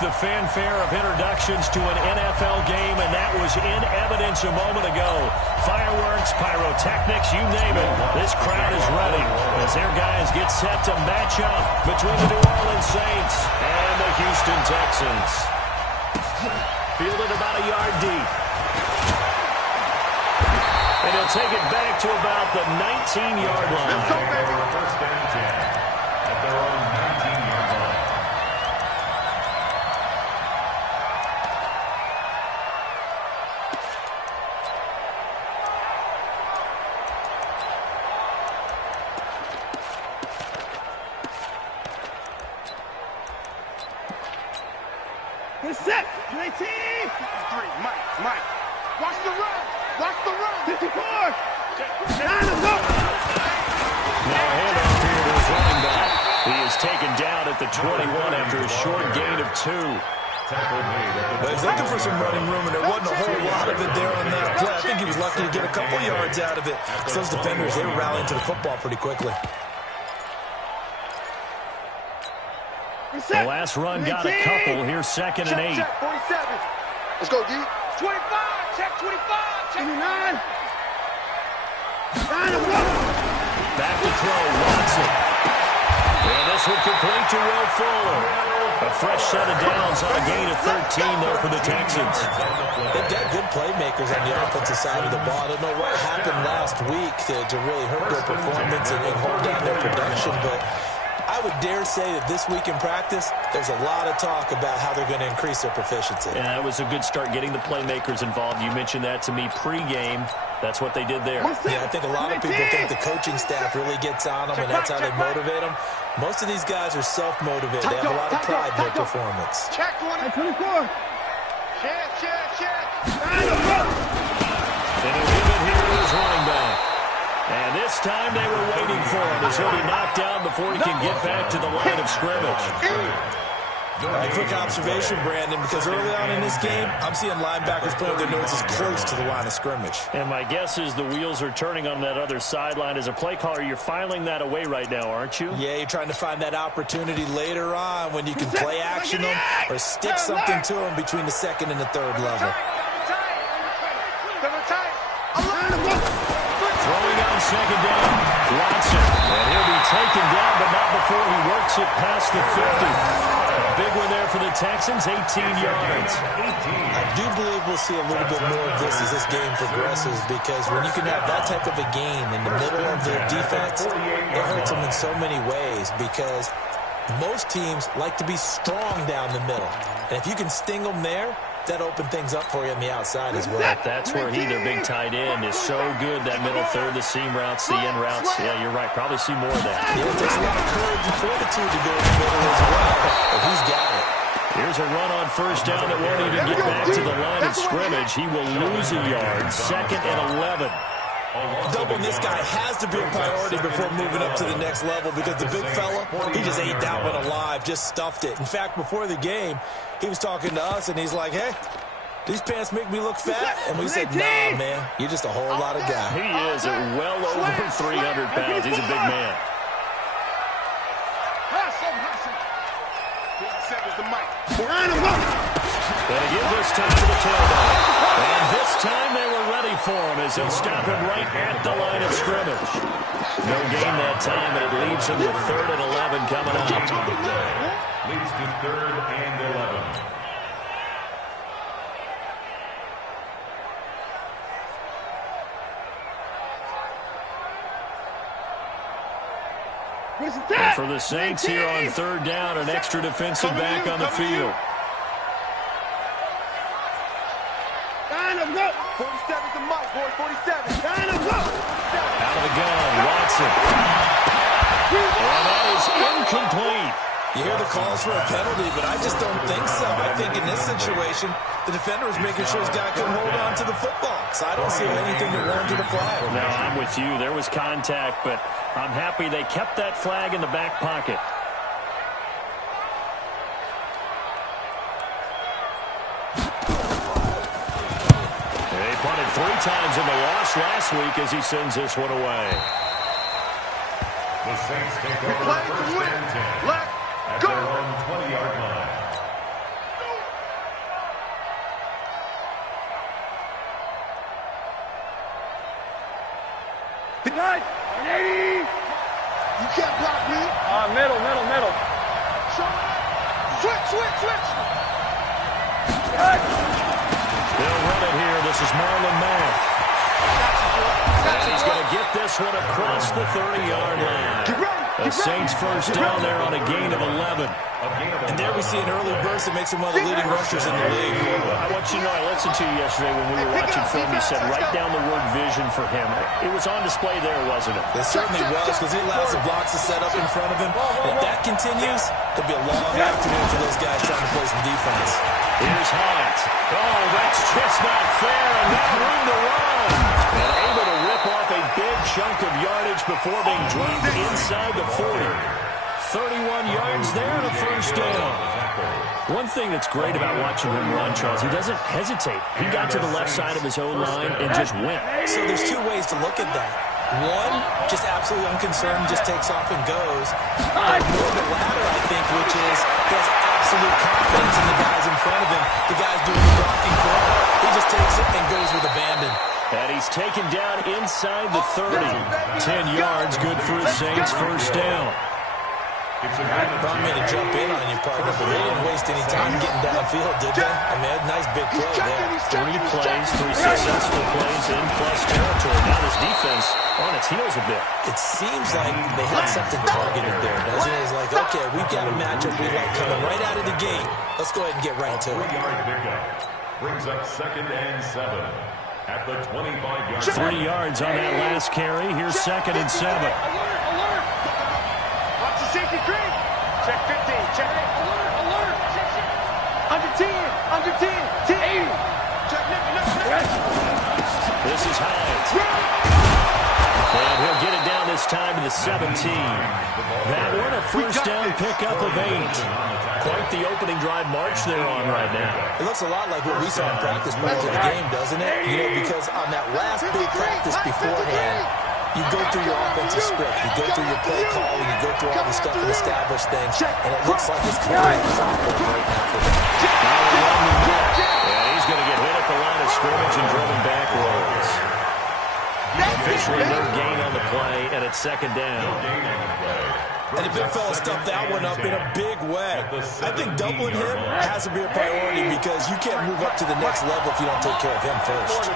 the fanfare of introductions to an NFL game, and that was in evidence a moment ago. Fireworks, pyrotechnics, you name it. This crowd is ready as their guys get set to match up between the New Orleans Saints and the Houston Texans. Fielded about a yard deep. And he'll take it back to about the 19-yard line. First and 10 at their own 19-yard line. Good set. 19. 3. Mike. Watch the run. 54. Now handoff here to his running back. He is taken down at the 21 after a short gain of 2. Well, he's looking for some running room, and there wasn't a whole lot of it there on that play. I think he was lucky to get a couple yards out of it. Because those defenders, they were rallying to the football pretty quickly. The last run got a couple. Here's 2nd and 8. Check, 47. Let's go, D. 25. Check 25. Check 9. Back to throw, Watson. And this one complete to Will Fuller. A fresh set of downs on a gain of 13, though, for the Texans. They've got good playmakers on the offensive side of the ball. I don't know what happened last week to really hurt their performance and hold down their production, but I would dare say that this week in practice, there's a lot of talk about how they're going to increase their proficiency. Yeah, that was a good start getting the playmakers involved. You mentioned that to me pregame. That's what they did there. Yeah, I think a lot of people think the coaching staff really gets on them, and that's how they motivate them. Most of these guys are self-motivated. They have a lot of pride in their performance. Check 24. Check. And he'll give it here to his running back. And this time they were waiting for him as he'll be knocked down before he can get back to the line of scrimmage. Quick observation, Brandon, because early on in this game, I'm seeing linebackers putting their noses close to the line of scrimmage. And my guess is the wheels are turning on that other sideline. As a play caller, you're filing that away right now, aren't you? Yeah, you're trying to find that opportunity later on when you can play action them or stick something to them between the 2nd and the 3rd level. Throwing on 2nd down, Watson. And he'll be taken down, but not before he works it past the 50. A big one there for the Texans, 18 yards. I do believe we'll see a little bit more of this as this game progresses, because when you can have that type of a game in the middle of their defense, it hurts them in so many ways, because most teams like to be strong down the middle. And if you can sting them there, that opened things up for you on the outside as well. That's where he, their big tight end, is so good. That middle third, the seam routes, the end routes. Yeah, you're right. Probably see more of that. Yeah, it takes a lot of courage and fortitude to go in the middle as well, but he's got it. Here's a run on 1st down that won't even get back to the line of scrimmage. He will lose a yard. 2nd and 11. Doubling this guy has to be a priority before moving up to the next level, because the big fella, he just ate that one alive, just stuffed it. In fact, before the game, he was talking to us, and he's like, hey, these pants make me look fat. And we said, nah, man, you're just a whole lot of guy. He is at well over 300 pounds. He's a big man. And again this time to the tailback. And this time they were ready for him as they'll stop him right at the line of scrimmage. No gain that time, and it leads him to 3rd and 11 coming up. Leads to 3rd and 11. And for the Saints here on 3rd down, an extra defensive back on the field. 47 to Mike, boy, 47. Out of the gun, Watson. And that is incomplete. You hear the calls for a penalty, but I just don't think so. I think in this situation, the defender was making sure his guy couldn't hold on to the football. So I don't see anything that warranted a flag. No, I'm with you. There was contact, but I'm happy they kept that flag in the back pocket. They punted 3 times in the loss last week as he sends this one away. The Saints take over 1st and 10 at their own 20-yard line. Good. 180. You can't block me. Middle. Switch. Good. They'll run it here. This is Marlon Mack. And he's going to get this one across the 30-yard line. The Saints first down there on a gain of 11. And there we see an early burst that makes him one of the leading rushers in the league. I want you to know, I listened to you yesterday when we were watching film. You said write down the word vision for him. It was on display there, wasn't it? It certainly was, because he allows the blocks to set up in front of him. And if that continues, it'll be a long afternoon for those guys trying to play some defense. Here's Hines. Oh, that's just not fair, and now room to run. And able to rip off a big chunk of yardage before being dropped inside the 40. 31 yards there and a first down. One thing that's great about watching him run, Charles, he doesn't hesitate. He got to the left side of his own line and just went. So there's two ways to look at that. One, just absolutely unconcerned, just takes off and goes. And more the latter, I think, which is he has absolute confidence in the guys in front of him. The guys doing the blocking for him. He just takes it and goes with abandon. And he's taken down inside the 30. 10 yards, good for his Saints first down. Probably made a jump in on you, partner, but they didn't waste any time getting downfield, did they? I mean, a nice big play there. 3 plays, 3 successful plays in plus territory. Now this defense on its heels a bit. It seems like they had something targeted there, doesn't it? It's like, okay, we've got a matchup we like coming right out of the gate. Let's go ahead and get right to it. Brings up 2nd and 7 at the 25-yard line. 3 yards on that last carry. Here's 2nd and 7. Alert. Watch the safety green. Check 15. Check. Alert. Under 10. 10. 80. Check. This is Hines. And he'll get it down this time to the 17. That one a first down pickup of 8. Quite the opening drive march they're on right now. It looks a lot like what we saw in practice prior to the game, doesn't it? You know, because on that last big practice beforehand, you go through your offensive script, you go through your play calling, you go through all the stuff and establish things, and it looks like it's completely clockwork right now for them. And he's going to get hit at the line of scrimmage and driven backwards. Officially no gain on the play, and it's 2nd down. And the big fella stuffed that one up in a big way. I think doubling him has to be a priority because you can't move up to the next level if you don't take care of him first.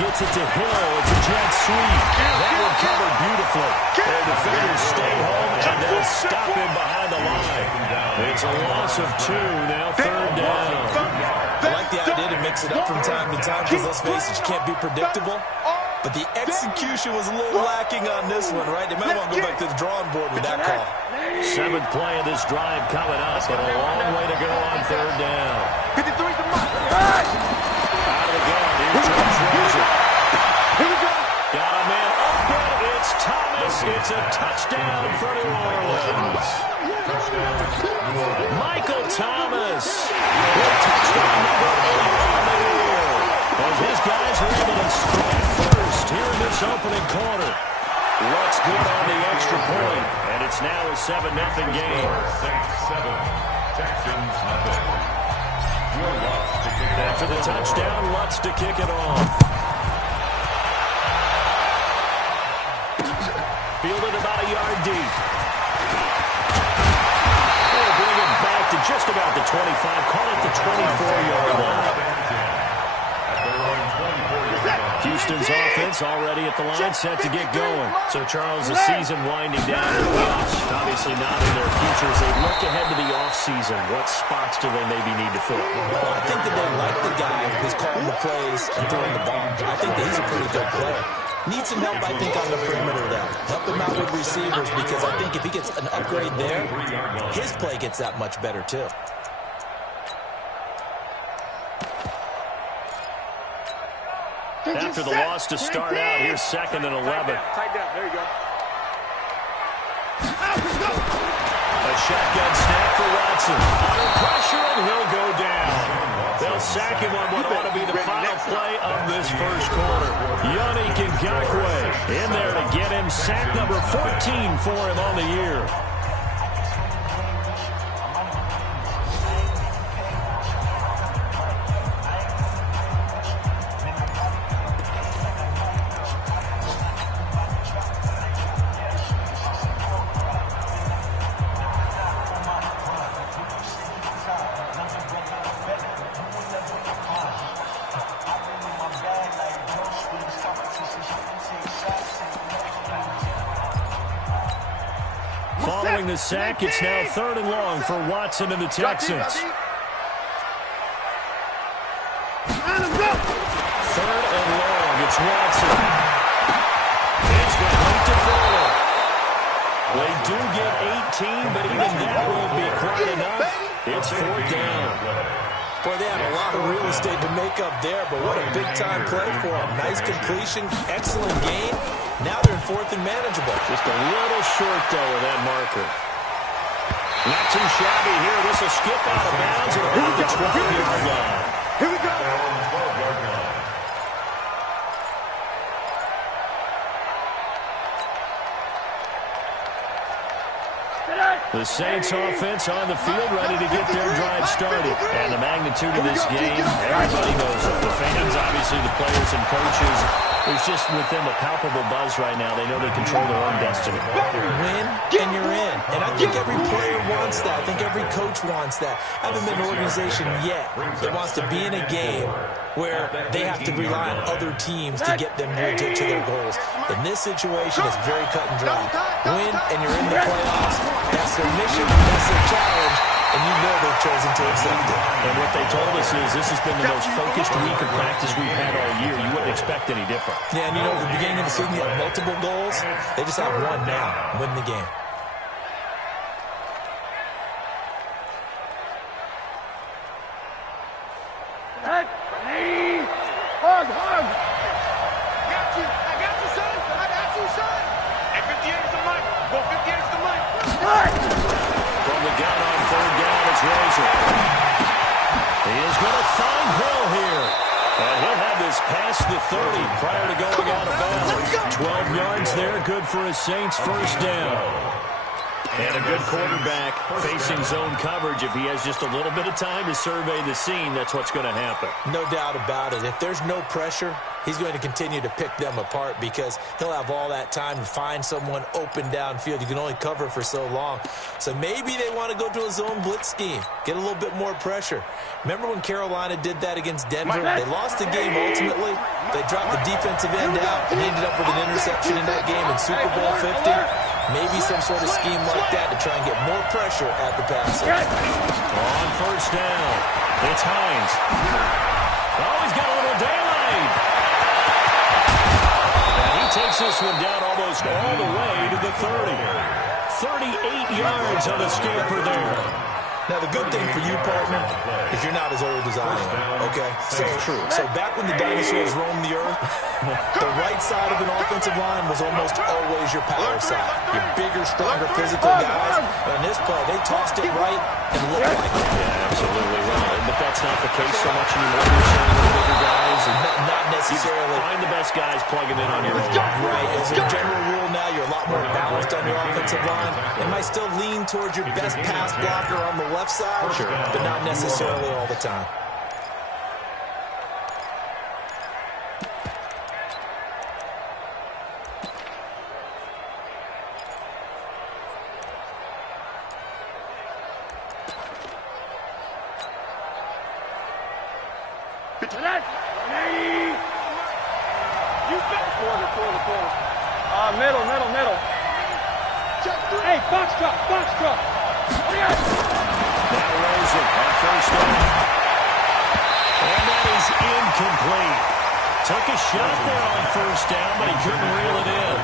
Gets it to Hill. It's a jet sweep. That one covered beautifully. Their defenders stay home, and they'll stop him behind the line. It's a loss of 2, now 3rd down. I like the idea to mix it up from time to time because, let's face it, you can't be predictable. But the execution was a little lacking on this one, right? They might want to go back to the drawing board with that call. 7th play of this drive coming up, but a long way to go on 3rd down. 53's the mark. Out of the gun, here's George Rosen. Here we go. Got a man open, it's Thomas. It's a touchdown for New Orleans. Michael Thomas with touchdown number 8 on the year. As his guys are able to strike first here in this opening quarter. What's good on the extra point, and it's now a 7-0 game. Saints 7, Texans 0. After the touchdown, Lutz to kick it off. Fielded about a yard deep. They'll bring it back to just about the 25. Call it the 24-yard line. Houston's offense already at the line, set to get going. So, Charles, the season winding down, and the playoffs obviously not in their future. As they look ahead to the offseason, what spots do they maybe need to fill? Well, I think that they like the guy who's calling the plays and throwing the ball. I think that he's a pretty good player. Needs some help, I think, on the perimeter, though. Help him out with receivers, because I think if he gets an upgrade there, his play gets that much better, too. After the loss to start out, here's 2nd and 11. Tight down. There you go. A shotgun snap for Watson. Under pressure, and he'll go down. They'll sack him on what ought to be the final play of this first quarter. Yannick Ngakoue in there to get him sack number 14 for him on the year. Following the sack, it's now 3rd and long for Watson and the Texans. 3rd and long, it's Watson. It's complete to Fuller. They do get 18, but even that won't be quite enough. It's 4th down. Boy, they have a lot of real estate to make up there, but what a big-time play for them. Nice completion, excellent gain. Now they're in 4th and manageable. Just a little short, though, of that marker. Not too shabby here. This will skip out of bounds at about the 12-yard line. Here we go. 12-yard line. The Saints offense on the field, ready to get their drive started. And the magnitude of this game, everybody knows it. The fans, obviously the players and coaches. There's just with them a palpable buzz right now. They know they control their own destiny. Win, and you're in. And I think every player wants that. I think every coach wants that. I haven't been an organization yet that wants to be in a game where they have to rely on other teams to get them to their goals. In this situation, it's very cut and dry. Win, and you're in the playoffs. That's their mission, that's their challenge, and you know they've chosen to accept it. And what they told us is this has been the most focused week of practice we've had all year. You wouldn't expect any different. Yeah, and you know, at the beginning of the season, you have multiple goals. They just have one now, win the game. Hug, hug. I got you, son. I got you, son. Hey, 58 is the mic. Go 58 is the mic. From the gun on 3rd down, it's Razor. He is going to find Hill here. And he'll have this past the 30 prior to going out of bounds. 12 yards there, good for a Saints 1st down. And a good quarterback facing zone coverage. If he has just a little bit of time to survey the scene, that's what's going to happen. No doubt about it. If there's no pressure, he's going to continue to pick them apart because he'll have all that time to find someone open downfield. You can only cover for so long. So maybe they want to go to a zone blitz scheme, get a little bit more pressure. Remember when Carolina did that against Denver? They lost the game ultimately. They dropped the defensive end out and ended up with an interception in that game in Super Bowl 50. Maybe some sort of scheme like that to try and get more pressure at the passer. On 1st down, it's Hines. Oh, he's got a little daylight. And he takes this one down almost all the way to the 30. 38 yards on the scamper there. Now, the good thing for you, partner, is you're not as old as I am, okay? So back when the dinosaurs roamed the earth, the right side of an offensive line was almost always your power side. Your bigger, stronger, physical guys. And on this play, they tossed it right and looked like it. Yeah, absolutely right. But that's not the case so much anymore. You're saying with the bigger guys. And not necessarily. You find the best guys, plug them in on your own. Right. As a general rule now, you're a lot more balanced on your offensive line. It might still lean towards your best pass blocker on the left side, sure, but not necessarily all the time. Middle. Hey, box drop. Now Rosen on 1st down. And that is incomplete. Took a shot there on 1st down, but he couldn't reel it in.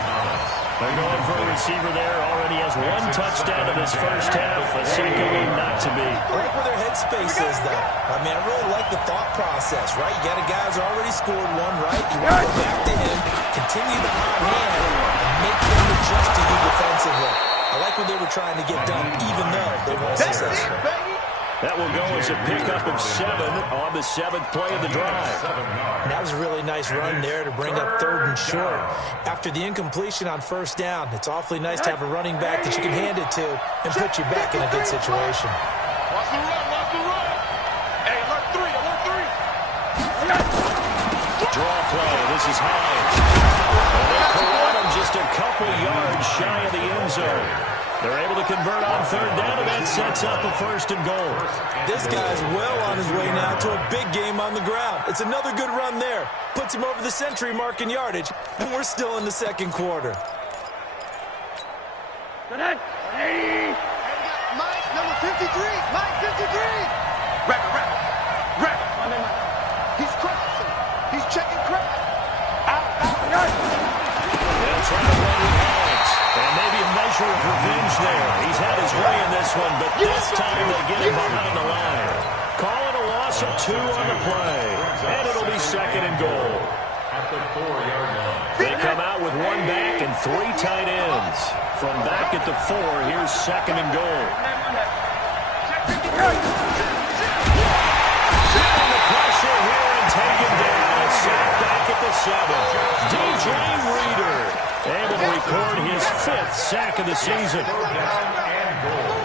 They're going for a receiver there. Already has 1 touchdown in this 1st half. A second one not to be. I like where their headspace is, though. I mean, I really like the thought process, right? You got a guy who's already scored one, right? You want to go back to him, continue the hot hand, and make them adjust to you defensively. I like what they were trying to get done, even though they weren't successful. That will go as a pickup of 7 on the 7th play of the drive. And that was a really nice run there to bring up 3rd and short. After the incompletion on 1st down, it's awfully nice to have a running back that you can hand it to and put you back in a good situation. Watch the run. Hey, alert 3. Draw play. This is Hines. And they corral him just a couple yards shy of the end zone. They're able to convert on 3rd down, and that sets up a 1st and goal. This guy's well on his way now to a big game on the ground. It's another good run there. Puts him over the century mark in yardage, and we're still in the 2nd quarter. Mike, number 53. Mike, 53. Rabbit. He's crossing. He's checking crap. They'll try to run with Alex. And maybe a measure of revenge there. He's had his way in this one, but this time they get him behind the line. Call it a loss of 2 on the play. And it'll be 2nd and goal. At the 4-yard line. They come out with 1 back and 3 tight ends. From back at the 4, here's 2nd and goal. Feeling the pressure here and taken down. Sack back at the 7. DJ Reader able to record his 5th sack of the season. And goal.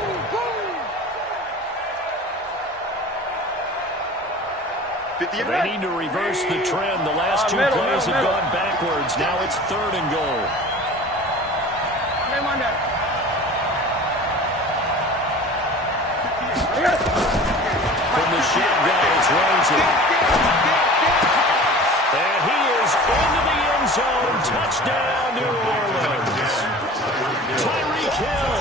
They need to reverse the trend. The last 2 plays have gone backwards. Now it's 3rd and goal. From the shotgun, it's Rosen. And he is into the end zone. Touchdown, New Orleans. Tyreek Hill,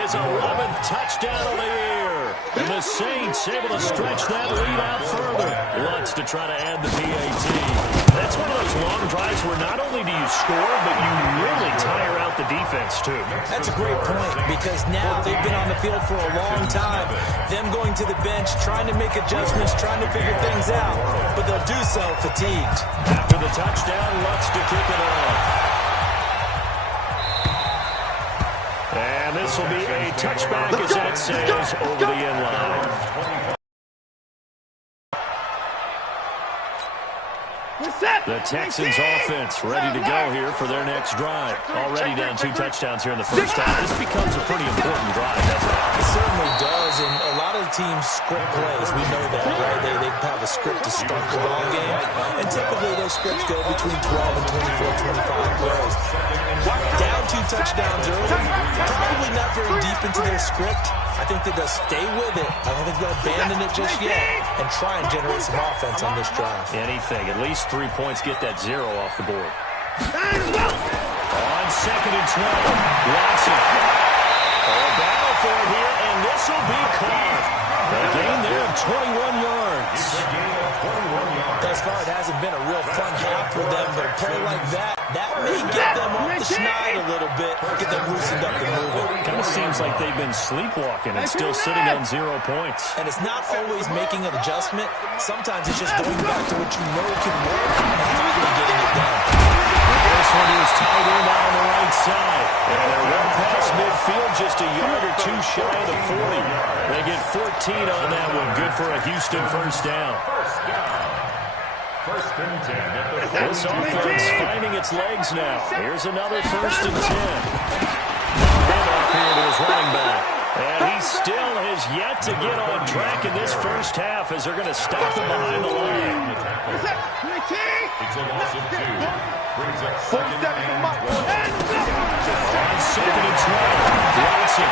his 11th touchdown of the year. And the Saints able to stretch that lead out further. Lutz to try to add the PAT. That's one of those long drives where not only do you score, but you really tire out the defense, too. That's a great point, because now they've been on the field for a long time. Them going to the bench, trying to make adjustments, trying to figure things out, but they'll do so fatigued. After the touchdown, Lutz to kick it off. And this will be a touchback as that sails over the end line. The Texans offense ready to go here for their next drive. Already down 2 touchdowns here in the first half. This becomes a pretty important drive, doesn't it? It certainly does, and a lot of teams script plays. We know that, right? They have a script to start the ball game, and typically those scripts go between 12 and 24, 25 plays. Down 2 touchdowns early, probably not very deep into their script. I think that they'll stay with it. I don't think they'll abandon it just yet and try and generate some offense on this drive. Anything. At least 3 points, get that 0 off the board. On 2nd and 12, Watson. A battle for it here, and this will be caught. A gain there of 21 yards. Thus far, it hasn't been a real fun half for them, but a play like that may get them off the schneid a little bit, get them loosened up and moving. Kind of seems like they've been sleepwalking and still sitting on 0 points. And it's not always making an adjustment. Sometimes it's just going back to what you know can work and finally getting it done. This one is tight end out on the right side. And they're one past midfield, just a yard or 2 shy of the 40. They get 14 on that one. Good for a Houston first down. First and 10 at the This offense finding its legs now. Here's another 1st and 10. Handoff here to his running back. And he still has yet to get on track in this first half as they're going to stop him behind the line. It's a loss of 2. Brings up 2nd and 12. On 2nd and 12, Watson.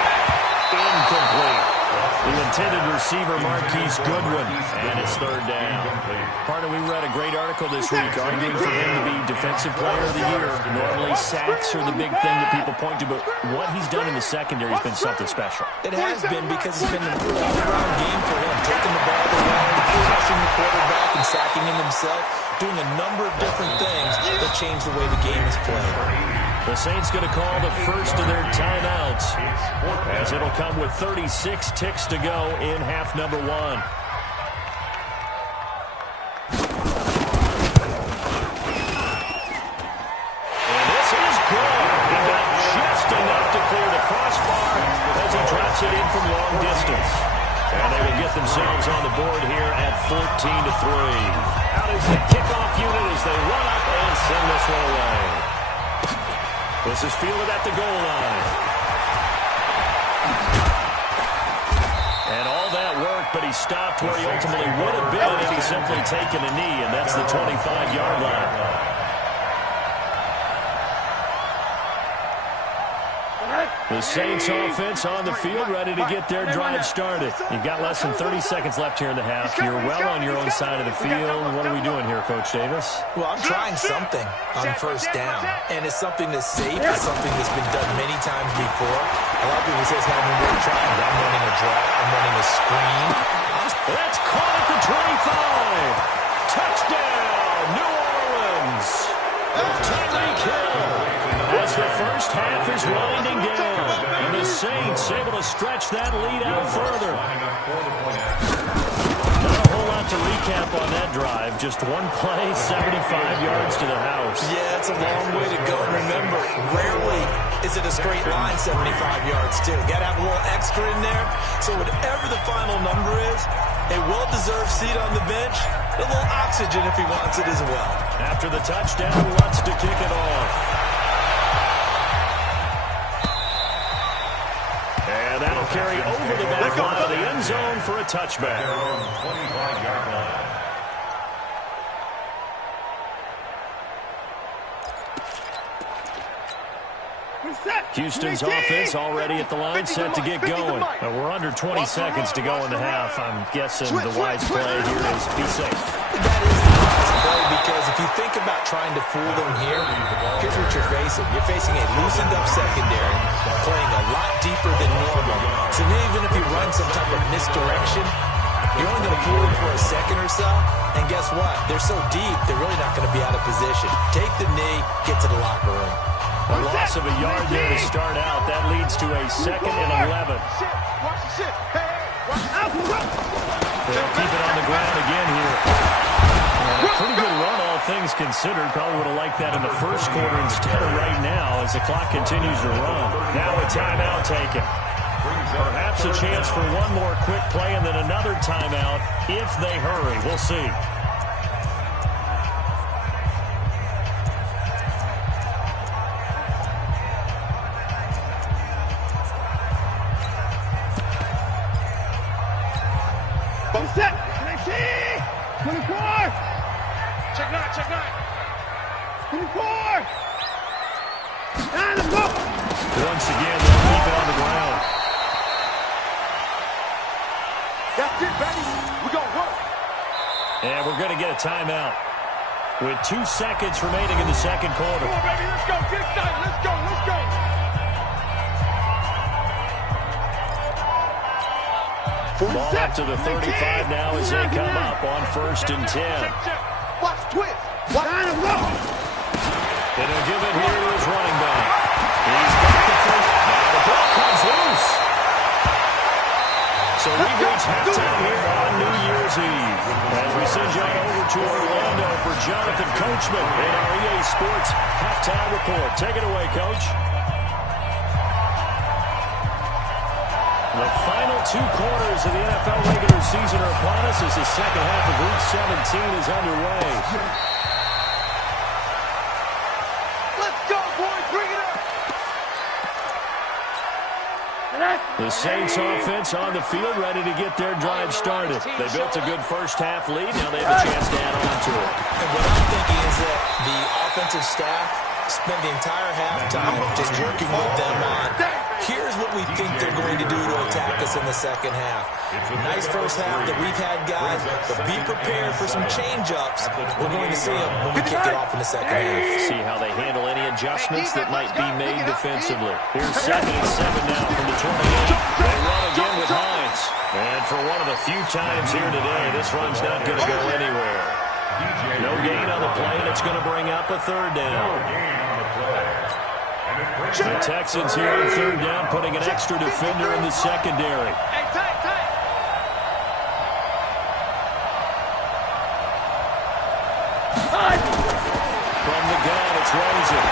Incomplete. The intended receiver, Marquise Goodwin, and it's 3rd down. Partner, we read a great article this week arguing for him to be Defensive Player of the Year. Normally, sacks are the big thing that people point to, but what he's done in the secondary has been something special. It has been, because it's been an all-around game for him, taking the ball around, rushing the quarterback and sacking him himself, doing a number of different things that change the way the game is played. The Saints going to call the first of their timeouts, as it'll come with 36 ticks to go in half number 1. And this is good. He got just enough to clear the crossbar as he drops it in from long distance. And they will get themselves on the board here at 14-3. Out is the kickoff unit as they run up and send this one away. This is fielded at the goal line. And all that work, but he stopped where he ultimately would have been had he simply taken a knee, and that's the 25-yard line. The Saints offense on the field, ready to get their drive started. You've got less than 30 seconds left here in the half. You're well on your own side of the field. What are we doing here, Coach Davis? Well, I'm trying something on first down, and it's something that's safe. It's something that's been done many times before. A lot of people say it's not even worth trying. I'm running a draw. I'm running a screen. That's caught at the 25. Touchdown, New Orleans. Tyreek Hill. As the first half is winding down, and the Saints able to stretch that lead out further. Not a whole lot to recap on that drive. Just one play, 75 yards to the house. Yeah, it's a long way to go. And remember, rarely is it a straight line 75 yards, too. Got to have a little extra in there. So whatever the final number is, a well-deserved seat on the bench, a little oxygen if he wants it as well. After the touchdown, wants to kick it off. And that'll carry over the back line of the end zone for a touchback. 25-yard line. Houston's offense already at the line, set to get going. We're under 20 seconds to go in the half. I'm guessing the wise play here is be safe. That is the wise play, because if you think about trying to fool them here, here's what you're facing. You're facing a loosened-up secondary, playing a lot deeper than normal. So even if you run some type of misdirection, you're only going to fool them for a second or so. And guess what? They're so deep, they're really not going to be out of position. Take the knee, get to the locker room. A loss of a yard there to start out. That leads to a 2nd and 11. They'll keep it on the ground again here. And a pretty good run, all things considered. Probably would have liked that in the first quarter instead of right now as the clock continues to run. Now a timeout taken. Perhaps a chance for one more quick play and then another timeout if they hurry. We'll see. Set. 24. Check 9. 24. And let's go. Once again, they'll keep it on the ground. That's it, baby. We're going to work. And we're going to get a timeout with 2 seconds remaining in the second quarter. Come on, baby. Let's go. Get excited. Let's go. Ball up to the 35 now as they come up on 1st and 10. Watch twist. Line him up. And he'll give it here to his running back. He's got the first. Now the ball comes loose. So we've reached halftime here on New Year's Eve. As we send you over to Orlando for Jonathan Coachman in our EA Sports halftime report. Take it away, Coach. The final 2 quarters of the NFL regular season are upon us as the second half of Week 17 is underway. Let's go, boys. Bring it up. The Saints offense on the field, ready to get their drive started. They built a good first half lead. Now they have a chance to add on to it. And what I'm thinking is that the offensive staff spent the entire halftime just working with them on here's what we think they're going to do to attack us in the second half. Nice first half that we've had, guys, but be prepared for some change-ups. We're going to see them when we kick it off in the second half. See how they handle any adjustments that might be made defensively. Here's 2nd and 7 now from the 28. They run again with Hines. And for one of the few times here today, this run's not going to go anywhere. No gain on the play, and it's going to bring up a 3rd down. The Texans here on 3rd down, putting an extra defender in the secondary. Hey, tight. From the gun, it's Rosen.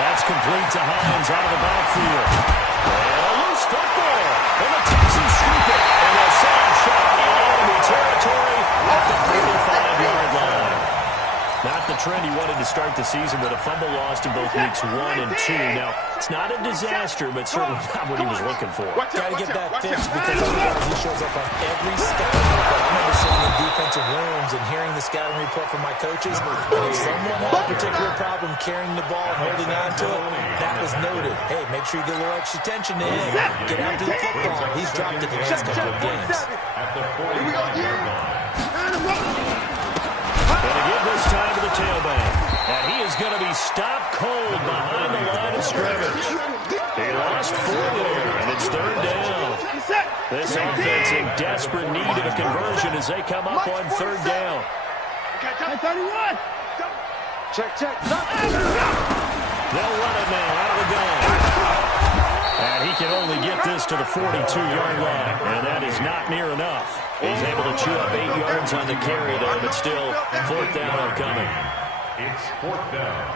That's complete to Hines out of the backfield. And a loose football. And the Texans scoop it. And a sound shot in enemy territory at the 45-yard line. Not the trend he wanted to start the season with a fumble lost in both weeks 1 and 2. Now, it's not a disaster, but certainly not what he was looking for. Got to get that fixed because otherwise he shows up on every scouting report. I remember sitting in defensive rooms and hearing the scouting report from my coaches, and if someone had a particular problem carrying the ball and holding on to it, that was noted. Hey, make sure you get a little extra attention to him. Get after the football. He's dropped it the last couple of games. Here we go again. Going to give this time to the tailback. And he is going to be stopped cold behind the line of scrimmage. He lost 4 there, and it's 3rd down. This offense in desperate need of a conversion as they come up on 3rd down. Check. They'll run it now out of the gun. And he can only get this to the 42-yard line, and that is not near enough. He's able to chew up 8 yards on the carry there, but still 4th down upcoming. It's 4th down.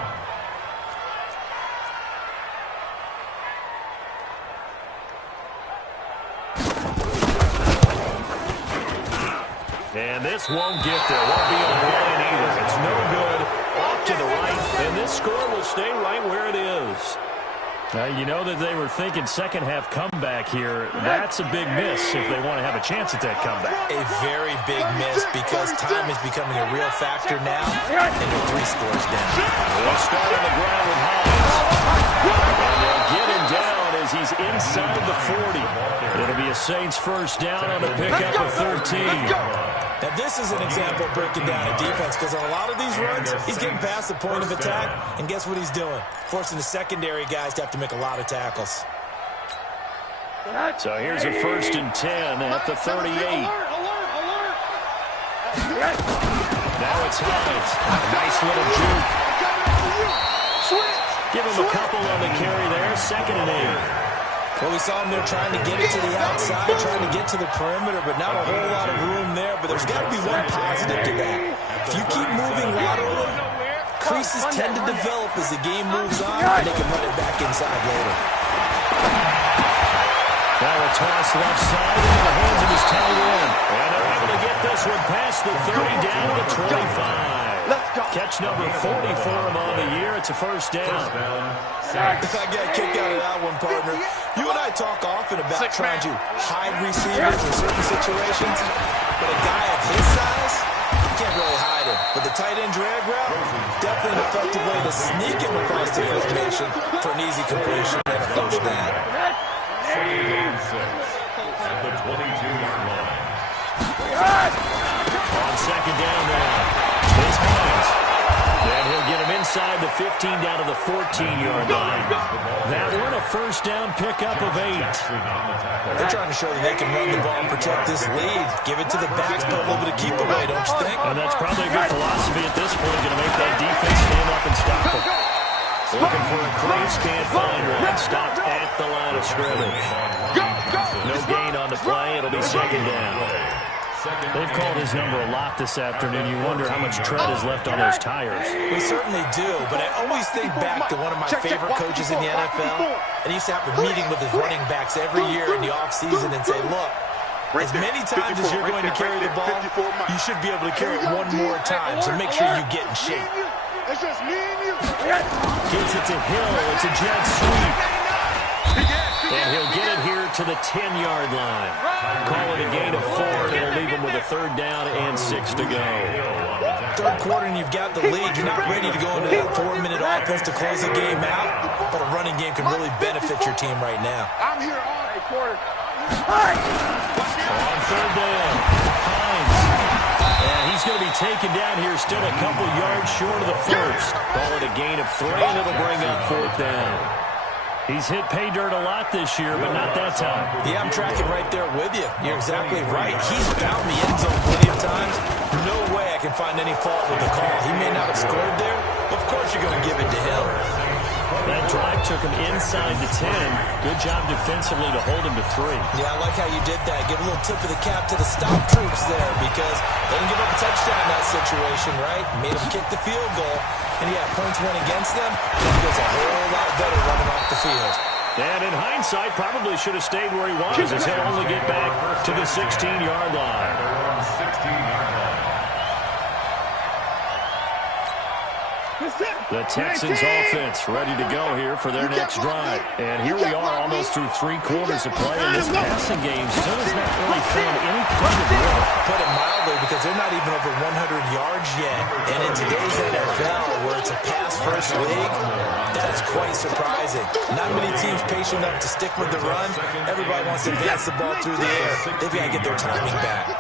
And this won't get there. Won't be on the line either. It's no good. Off to the right, and this score will stay right where it is. You know that they were thinking second-half comeback here. That's a big miss if they want to have a chance at that comeback. A very big miss because time is becoming a real factor now, and they're 3 scores down. They'll start on the ground with Hines. And they'll get him down as he's inside the 40. It'll be a Saints first down on a pickup of 13. Now, this is an example of breaking down a defense because on a lot of these runs, he's getting past the point of attack, and guess what he's doing? Forcing the secondary guys to have to make a lot it's a 1st and 10 at the 38. Now it's Hines. Nice little juke. Give him a couple on the carry there. 2nd and 8. Well, we saw him there trying to get it to the outside, trying to get to the perimeter, but not a whole lot of room there. But there's got to be one positive to that. If you keep moving laterally, creases tend to develop as the game moves on, and they can run it back inside later. Now a toss left side into the hands of his tight end. And they're able to get this one past the 30 down to the 25. Catch number 44 on the year. It's a 1st down. I got a kick out of that one, partner. You and I talk often about trying to hide receivers in certain situations, but a guy of his size, you can't really hide him. But the tight end drag route, definitely an effective way to sneak him across the formation for an easy completion and a 1st down. 6 at the 22-yard line. On 2nd down now. It's Hines. And he'll get him inside the 15 down to the 14-yard line. That one a 1st down pickup of 8. They're trying to show that they can run the ball and protect this lead. Give it to the backs, but a little bit of keep away, don't you think? And that's probably a good philosophy at this point. Going to make that defense stand up and stop them. Looking for a crease, can't find one. Stopped at the line of scrimmage. No gain on the play. It'll be 2nd down. They've called his number a lot this afternoon. You wonder how much tread is left on those tires. We certainly do, but I always think back to one of my favorite coaches in the NFL, and he used to have a meeting with his running backs every year in the offseason and say, look, as many times as you're going to carry the ball, you should be able to carry it one more time, so make sure you get in shape. It's just me and you. Gets it to Hill. It's a jet sweep. And he'll get it here to the 10-yard line. Call it a gain of 4, and it'll leave him with a 3rd down and 6 to go. 3rd quarter, and you've got the lead. You're not ready to go into that 4-minute offense to close the game out, but a running game can really benefit your team right now. I'm here all day, quarter. On 3rd down, Hines. And he's going to be taken down here, still a couple yards short of the 1st. Call it a gain of 3, and it'll bring up 4th down. He's hit pay dirt a lot this year, but not that time. Yeah, I'm tracking right there with you. You're exactly right. He's found the end zone plenty of times. No way I can find any fault with the call. He may not have scored there, but of course you're going to give it to him. That drive took him inside the 10. Good job defensively to hold him to 3. Yeah, I like how you did that. Give a little tip of the cap to the stop troops there because they didn't give up a touchdown in that situation, right? Made them kick the field goal. And yeah, points went against them. He feels a whole lot better running off the field. And in hindsight, probably should have stayed where he was as he'll only get back to the 16-yard line. 16-yard line. The Texans offense ready to go here for their next drive. And here we are almost through 3 quarters of play, and this passing game still has not really found any kind of rhythm. Put it mildly, because they're not even over 100 yards yet. And in today's NFL, where it's a pass-first league, that is quite surprising. Not many teams patient enough to stick with the run. Everybody wants to advance the ball through the air. They've got to get their timing back.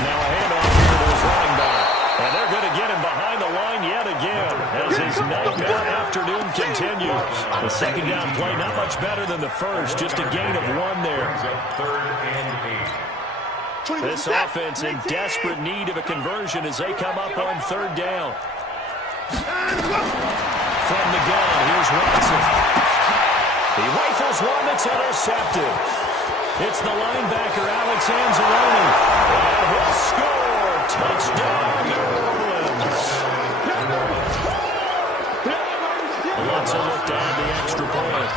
Now a handoff here to his running back. And they're going to get him behind the line yet again as his night-out afternoon continues. The second down play not much better than the first, just a gain of 1 there. This offense in desperate need of a conversion as they come up on 3rd down. From the gun, here's Watson. He rifles one that's intercepted. It's the linebacker, Alex Anzalone. And he'll score. Touchdown, New Orleans. Watson looked to add the extra point.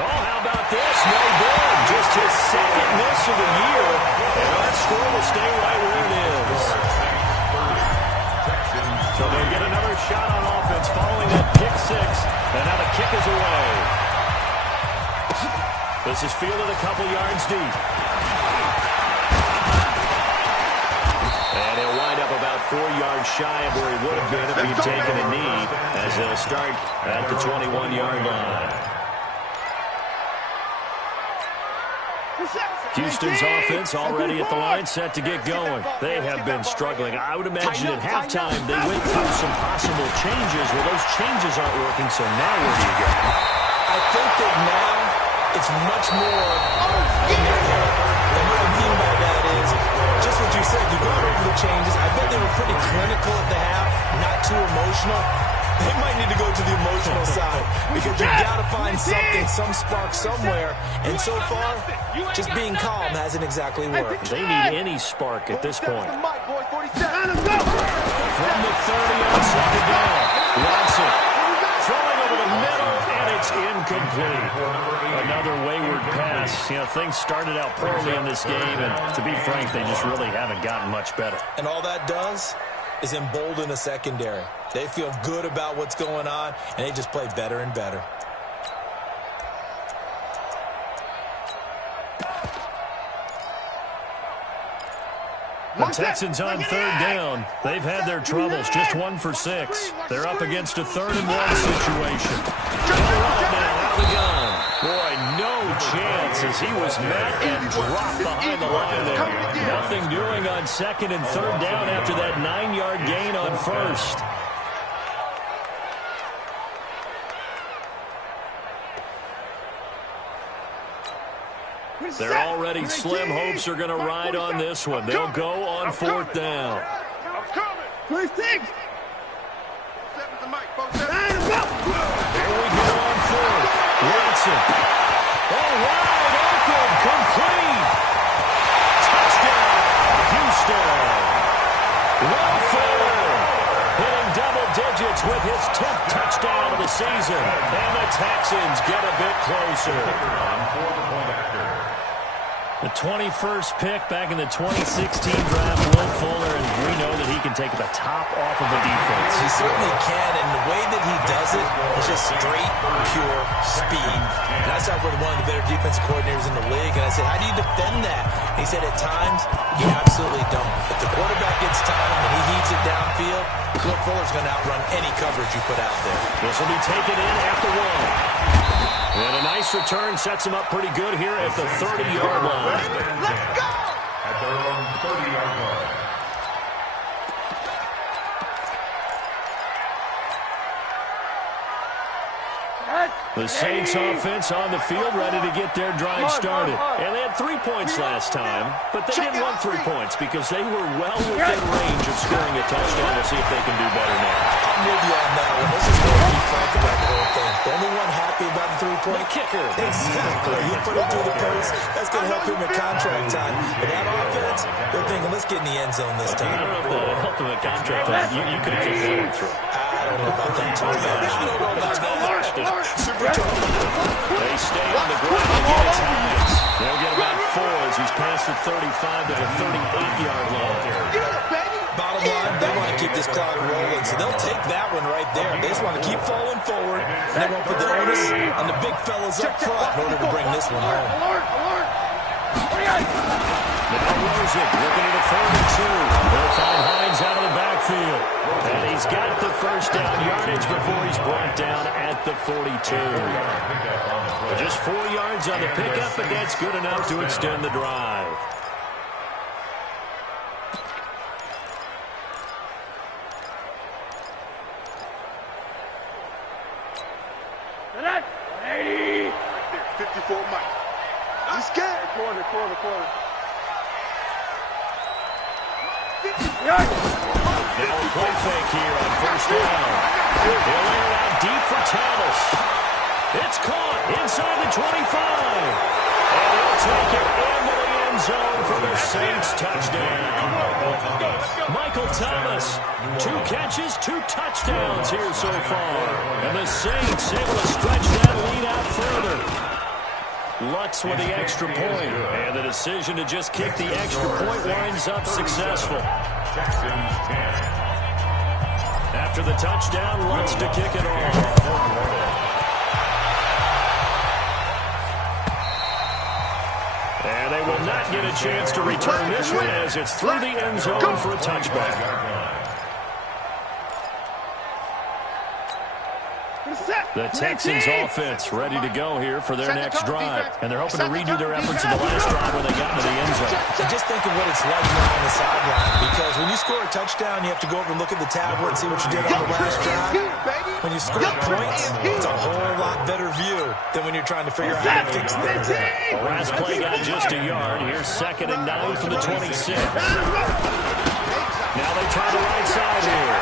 Oh, how about this? No good. Just his 2nd miss of the year. And our score will stay right where it is. So they'll get another shot on offense following that pick 6. And now the kick is away. This is fielded a couple yards deep. And he'll wind up about 4 yards shy of where he would have been if he'd taken a knee, as they'll start at the 21-yard line. Houston's offense already at the line, set to get going. They have been struggling. I would imagine at halftime they went through some possible changes. Well, those changes aren't working, so now where do you go? I think that now it's much more in their head. And what I mean by that is, just what you said, you got over the changes. I bet they were pretty clinical at the half, not too emotional. They might need to go to the emotional side, because you've got to find something, some spark somewhere. And so far, just being calm hasn't exactly worked. They need any spark at this point. From the 30 on 2nd down, Watson throwing over the middle, and it's incomplete. Another wayward pass. You know, things started out poorly in this game, and to be frank, they just really haven't gotten much better. And all that does is embolden the secondary. They feel good about what's going on, and they just play better and better. The Texans on 3rd down. They've had their troubles, just 1 for 6. They're up against a 3rd and 1 situation. Out of the gun. Boy, no chance as he was met and dropped behind the line there. Nothing doing on 2nd and 3rd down after that 9-yard gain on 1st. They're already slim hopes are going to ride on this one. They'll go on 4th down. I'm coming. 26. 7's the mic, folks. Here we go on 4th. Watson. All right, open, complete. Touchdown, Houston. Will Fuller hitting double digits with his 10th touchdown of the season. And the Texans get a bit closer. The 21st pick back in the 2016 draft, Will Fuller, and we know that he can take the top off of a defense. He certainly can, and the way that he does it is just straight, pure speed. And I talked with one of the better defense coordinators in the league, and I said, how do you defend that? And he said, at times, you absolutely don't. If the quarterback gets time and he heaves it downfield, Will Fuller's going to outrun any coverage you put out there. This will be taken in at the 1. And a nice return sets him up pretty good here at the 30-yard line. Let's go! At their own 30-yard line. The Saints offense on the field ready to get their drive started. And they had 3 points last time, but they didn't want 3 points because they were well within range of scoring a touchdown. We'll see if they can do better now. I'm with you on that one. Let's just go and be frank about the whole thing. The only one happy about the 3-point kicker. Exactly. You put him through the post. That's going to help him at contract time. But that offense, they're thinking, let's get in the end zone this time. I don't know if that helped him at contract time. You could have kicked that one through. I don't know about that. I don't know about that. Super tough. They stay on the ground again. It's Hines. They'll get about 4 as he's past the 35 to the 38-yard line. Bottom line, they want to keep this clock rolling, so they'll take that one right there. They just want to keep falling forward, and they won't put the onus on the big fellas up front in order to bring this one home. Now Rosen looking at a 3rd and 2. They'll find Hines out of the backfield. And he's got the first down yardage before he's brought down at the 42. Just 4 yards on the pickup, but that's good enough to extend the drive. That's 80. 54 Mike. He's scared. Corner. Now a play fake here on first down. He'll lay it out deep for Thomas. It's caught inside the 25. And he'll take it into the end zone for the Saints touchdown. Michael Thomas, 2 catches, 2 touchdowns here so far. And the Saints able to stretch that lead out further. Lutz with the extra point. And the decision to just kick the extra point winds up successful. After the touchdown, Lutz to kick it off. And they will not get a chance to return this one as it's through the end zone for a touchback. The Texans offense ready to go here for their next drive. And they're hoping to redo their efforts in the last drive when they got into the end zone. And just think of what it's like now on the sideline. Because when you score a touchdown, you have to go over and look at the tablet and see what you did on the last drive. When you score points, it's a whole lot better view than when you're trying to figure out how to fix things out. The last play got just a yard. Here's 2nd and 9 from the 26. Now they try the right side here.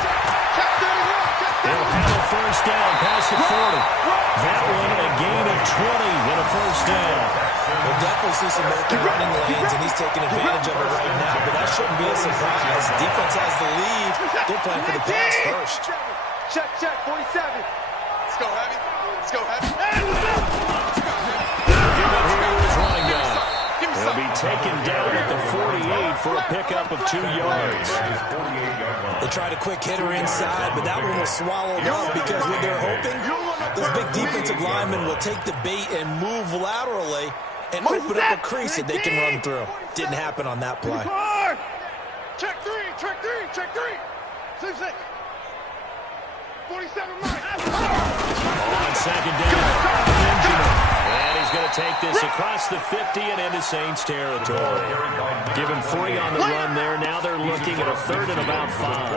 They'll have a first down past the 40. That one a gain of 20 and a first down. We'll definitely see some open running lanes, and he's taking advantage of it right now, but that shouldn't be a surprise. Defense has the lead. They're playing for the pass first. Check, 47. Let's go, Heavy. Give it here to his running back. He'll be taken down at the 48 for a pickup of 2 yards. They tried a quick hitter inside, but that one was swallowed up because what they're hoping, this big defensive lineman will take the bait and move laterally and open up a crease that they can run through. Didn't happen on that play. Check three. 6. 47 Mike. On 2nd down, Benjamin. And he's going to take this across the 50 and into Saints territory. Give him 3 on the run there. Now they're looking at a 3rd and about 5.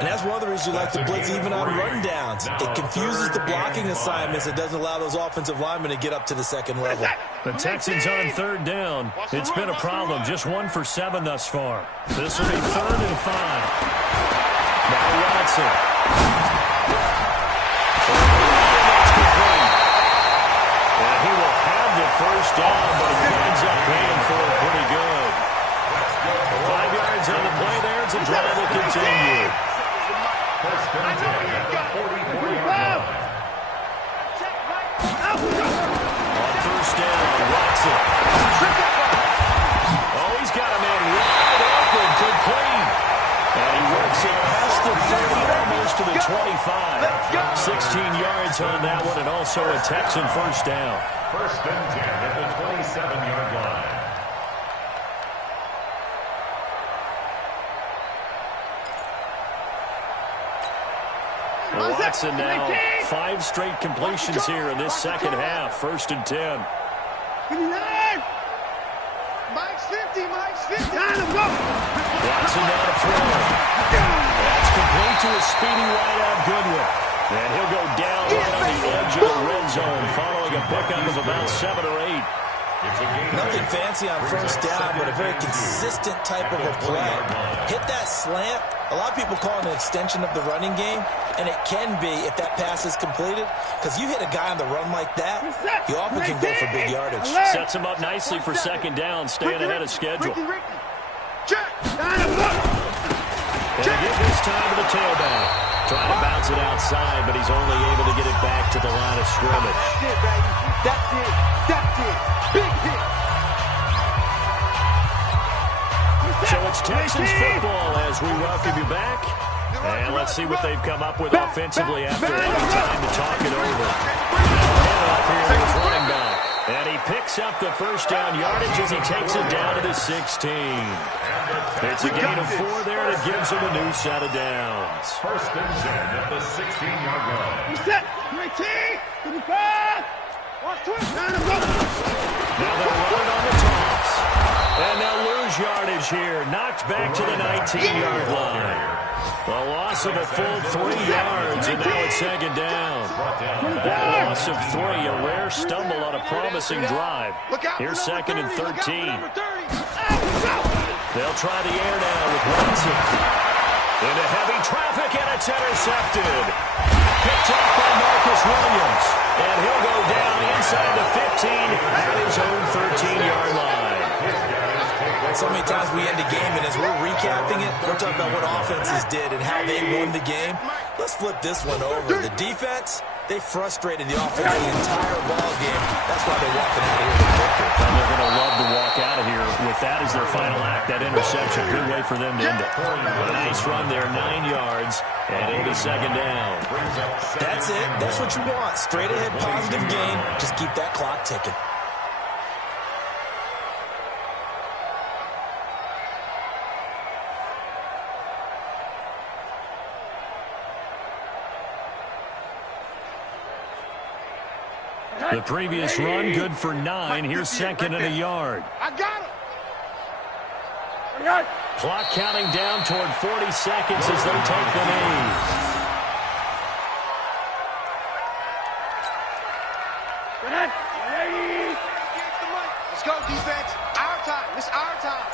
And that's one of the reasons you like to blitz even on rundowns. It confuses the blocking assignments. It doesn't allow those offensive linemen to get up to the 2nd level. The Texans on 3rd down. It's been a problem. Just 1 for 7 thus far. This will be 3rd and 5. Now Watson. And he will have the first down, but he ends up paying for it pretty good. 5 yards on the play there. It's a drive will continue. On first down, Watson. Oh, he's got a man wide open, complete. And he works it past the 30, almost to the 25. 16 yards on that one, and also a Texan first down. 1st and 10 at the 27-yard line. Watson now 5 straight completions here in this second half. 1st and 10. Mike's 50. Watson now to throw. That's complete to a speedy wideout Goodwin. And he'll go down right on the edge of the red zone following a pickup of about 7 or 8. Nothing fancy on first down, but a very consistent type of a play. Hit that slant. A lot of people call it an extension of the running game, and it can be if that pass is completed, because you hit a guy on the run like that, you often can go for big yardage. Sets him up nicely for 2nd down, staying ahead of schedule. Check. And give this time to the tailback. Trying to bounce it outside, but he's only able to get it back to the line of scrimmage. That's it, baby. That's it. That's it. Big hit. So it's Texans football as we welcome you back. And let's see what they've come up with offensively after any time to talk it over. Now here to his running back. And he picks up the first down yardage as he takes it down to the 16. It's a gain of 4 there, and it gives him a new set of downs. First and 10 at the 16-yard line. Reset. 19. 25. Watch twist. Now they're running on the toss. And they'll lose yardage here. Knocked back to the 19-yard line. A loss of a full 3 yards, and now it's second down. That loss of 3, a rare stumble on a promising drive. Here's second and 13. They'll try the air now with Watson. Into heavy traffic, and it's intercepted. Picked up by Marcus Williams. And he'll go down inside the 15 at his own 13-yard line. So many times we end a game, and as we're recapping it, we're talking about what offenses did and how they won the game. Let's flip this one over. The defense, they frustrated the offense the entire ball game. That's why they're walking out of here with victory. And they're going to love to walk out of here with that as their final act, that interception. Good way for them to end it. A nice run there, 9 yards, and it'll be second down. That's it. That's what you want. Straight ahead, positive gain. Just keep that clock ticking. The previous run, good for 9. Here's second and a yard. I got him. Clock counting down toward 40 seconds as they take the knees. Let's go, defense. Our time. It's our time.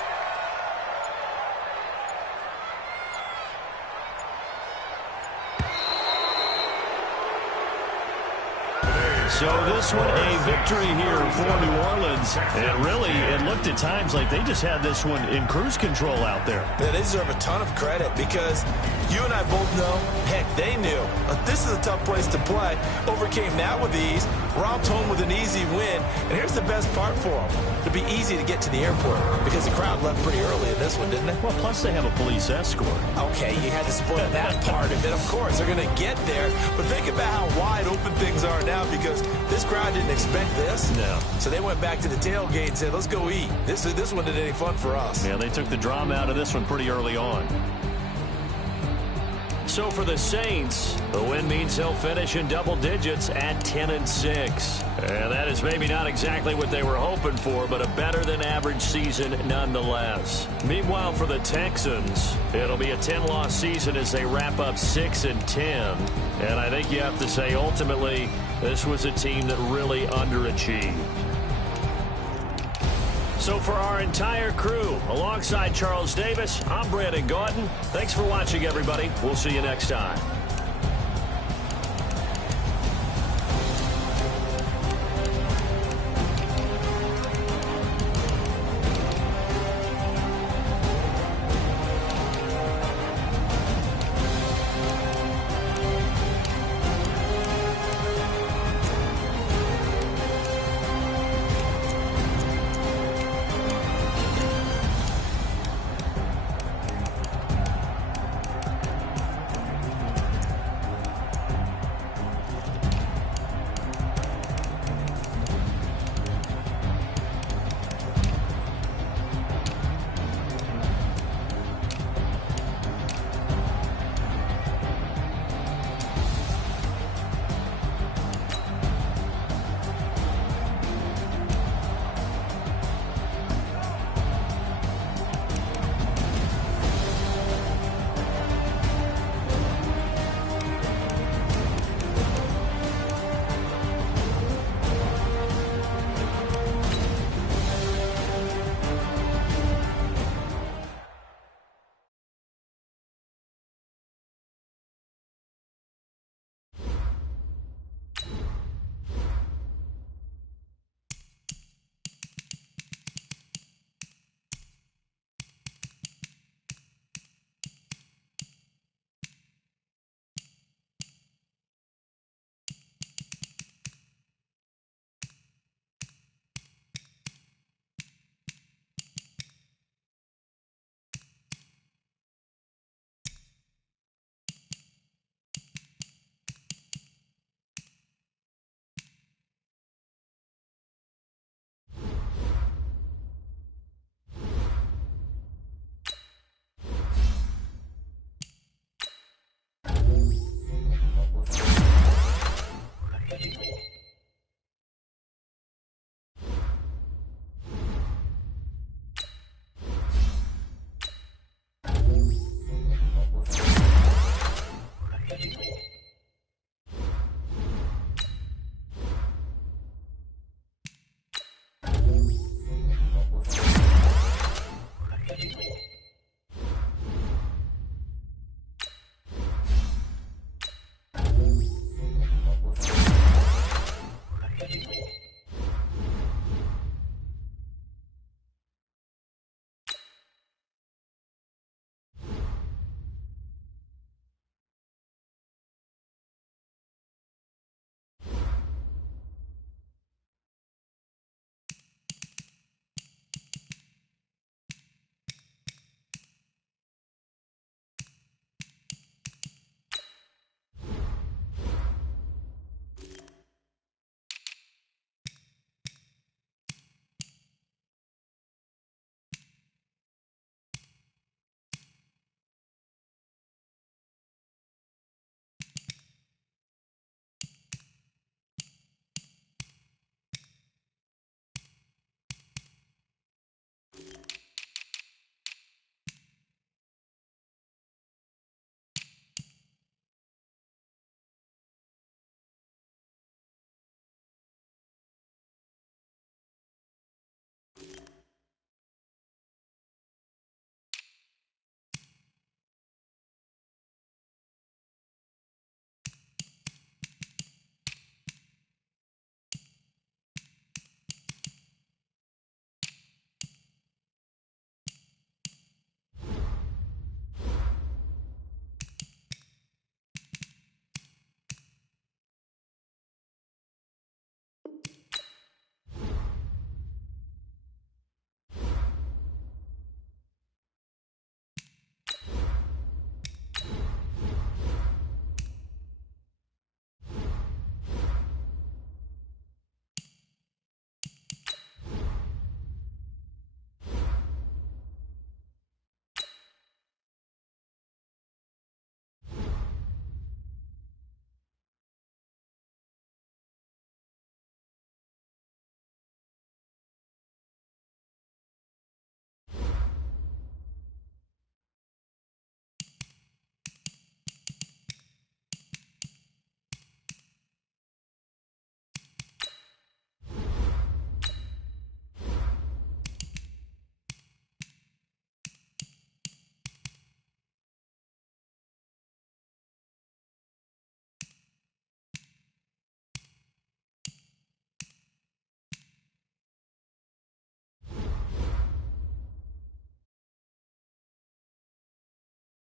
So this one a victory here for New Orleans. And really, it looked at times like they just had this one in cruise control out there. Yeah, they deserve a ton of credit because you and I both know, heck, they knew. This is a tough place to play. Overcame that with ease. Romped home with an easy win. And here's the best part for them. It'd be easy to get to the airport because the crowd left pretty early in this one, didn't they? Well, plus they have a police escort. Okay, you had to spoil that part of it. Of course, they're going to get there. But think about how wide open things are now because this crowd didn't expect this. No. So they went back to the tailgate and said, let's go eat. This one didn't any fun for us. Yeah, they took the drama out of this one pretty early on. So for the Saints, the win means they'll finish in double digits at 10-6. And that is maybe not exactly what they were hoping for, but a better than average season nonetheless. Meanwhile, for the Texans, it'll be a 10-loss season as they wrap up 6-10. And I think you have to say, ultimately, this was a team that really underachieved. So for our entire crew, alongside Charles Davis, I'm Brandon Gordon. Thanks for watching, everybody. We'll see you next time.